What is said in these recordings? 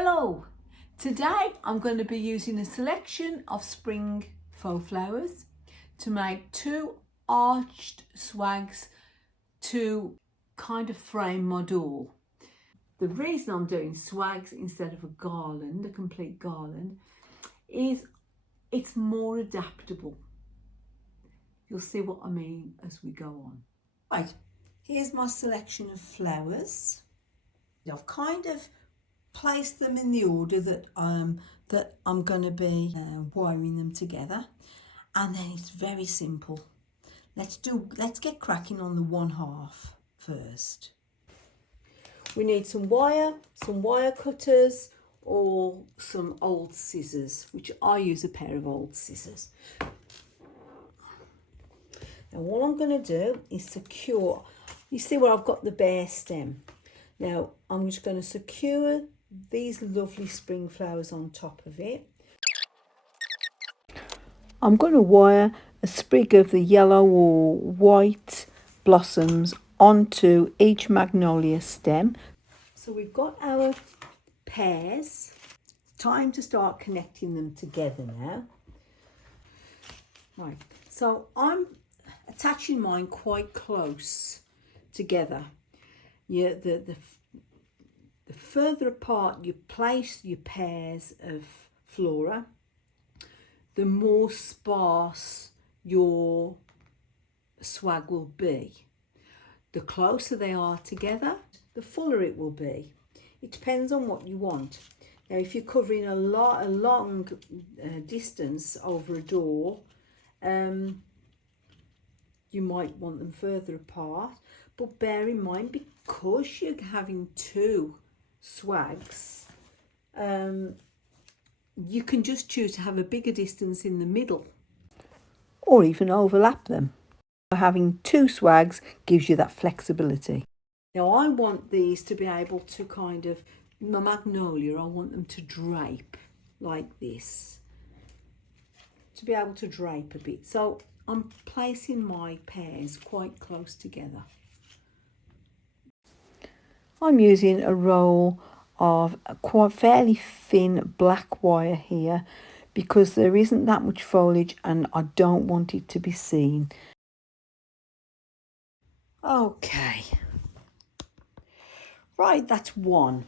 Hello, today I'm going to be using a selection of spring faux flowers to make two arched swags to kind of frame my door. The reason I'm doing swags instead of a garland, a complete garland, is it's more adaptable. You'll see what I mean as we go on. Right, here's my selection of flowers. I've kind of placed them in the order that I'm going to be wiring them together, and then it's very simple. Let's get cracking on the 1/2 first. We need some wire cutters, or some old scissors, which I use a pair of old scissors. Now what I'm going to do is secure, you see where I've got the bare stem. Now I'm just going to secure these lovely spring flowers on top of it. I'm going to wire a sprig of the yellow or white blossoms onto each magnolia stem. So we've got our pairs. Time to start connecting them together now. Right, so I'm attaching mine quite close together. Yeah, the further apart you place your pairs of flora, the more sparse your swag will be. The closer they are together, the fuller it will be. It depends on what you want. Now, if you're covering a long distance over a door, you might want them further apart. But bear in mind, because you're having two swags, you can just choose to have a bigger distance in the middle, or even overlap them. Having two swags gives you that flexibility. Now I want these to be able to kind of, my magnolia, I want them to drape like this, to be able to drape a bit. So I'm placing my pairs quite close together. I'm using a roll of quite fairly thin black wire here because there isn't that much foliage and I don't want it to be seen. Okay, right, that's one.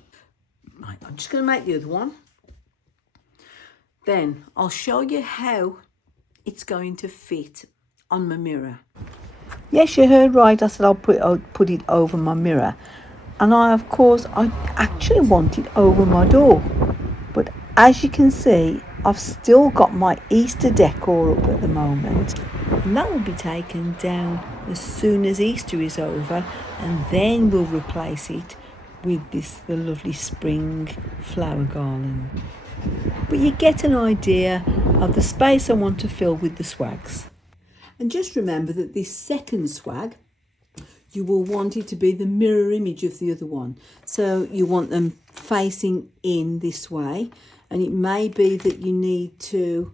Right, I'm just going to make the other one. Then I'll show you how it's going to fit on my mirror. Yes, you heard right. I said I'll put it over my mirror. And I actually want it over my door. But as you can see, I've still got my Easter decor up at the moment. And that will be taken down as soon as Easter is over. And then we'll replace it with the lovely spring flower garland. But you get an idea of the space I want to fill with the swags. And just remember that this second swag, you will want it to be the mirror image of the other one. So you want them facing in this way. And it may be that you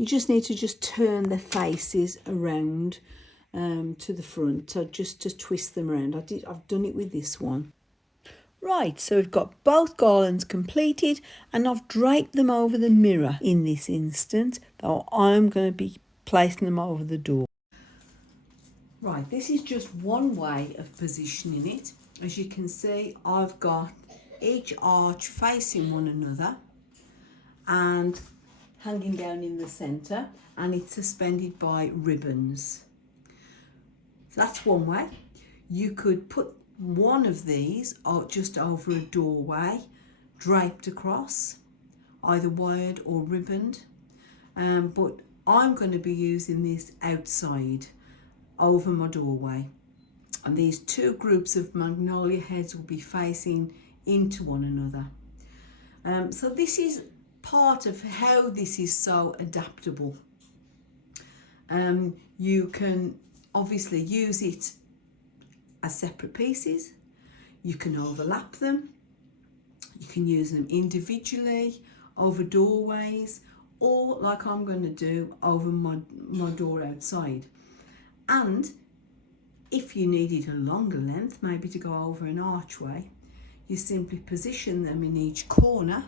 just need to just turn the faces around to the front. So just to twist them around. I've done it with this one. Right, so we've got both garlands completed and I've draped them over the mirror in this instance, though I'm going to be placing them over the door. Right, this is just one way of positioning it. As you can see, I've got each arch facing one another and hanging down in the centre, and it's suspended by ribbons. So that's one way. You could put one of these just over a doorway, draped across, either wired or ribboned, but I'm going to be using this outside over my doorway, and these two groups of magnolia heads will be facing into one another. So this is part of how this is so adaptable. You can obviously use it as separate pieces, you can overlap them, you can use them individually over doorways, or like I'm going to do over my door outside. And if you needed a longer length, maybe to go over an archway, you simply position them in each corner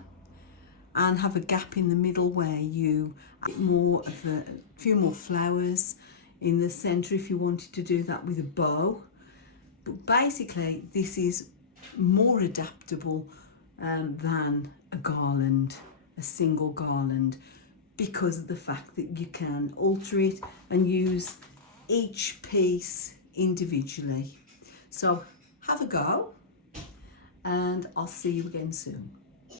and have a gap in the middle where you add more of a few more flowers in the center if you wanted to do that with a bow. But basically this is more adaptable than a garland, a single garland, because of the fact that you can alter it and use each piece individually. So have a go, and I'll see you again soon.